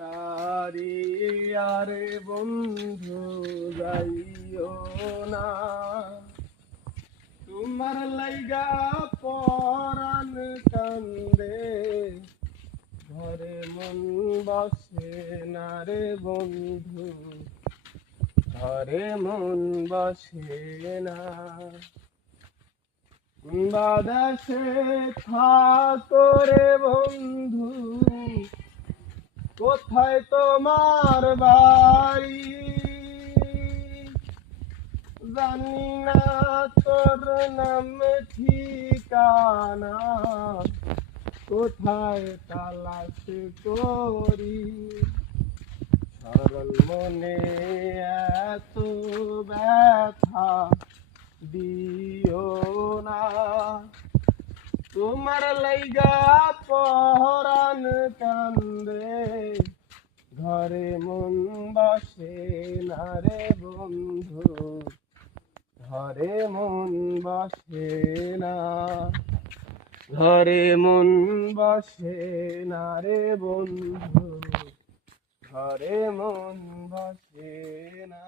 সারিয়ারে বন্ধু যাইও না, তোমার লাইগা পরাণ কান্দে, ঘরে মন বসে না রে বন্ধু, ঘরে মন বসে না। বাদাসে থাকো রে বন্ধু, কোথায় তোমার বাড়ি, জানি না তোর নাম ঠিকানা, কোথায় তালাশ করি। সরল মনে এত ব্যথা দিও না, তোমার লাইগা পরাণ কান্দে, ঘরে মন বসে না রে বন্ধু, ঘরে মন বসে না, ঘরে মন বসে না রে বন্ধু, ঘরে মন বসে না।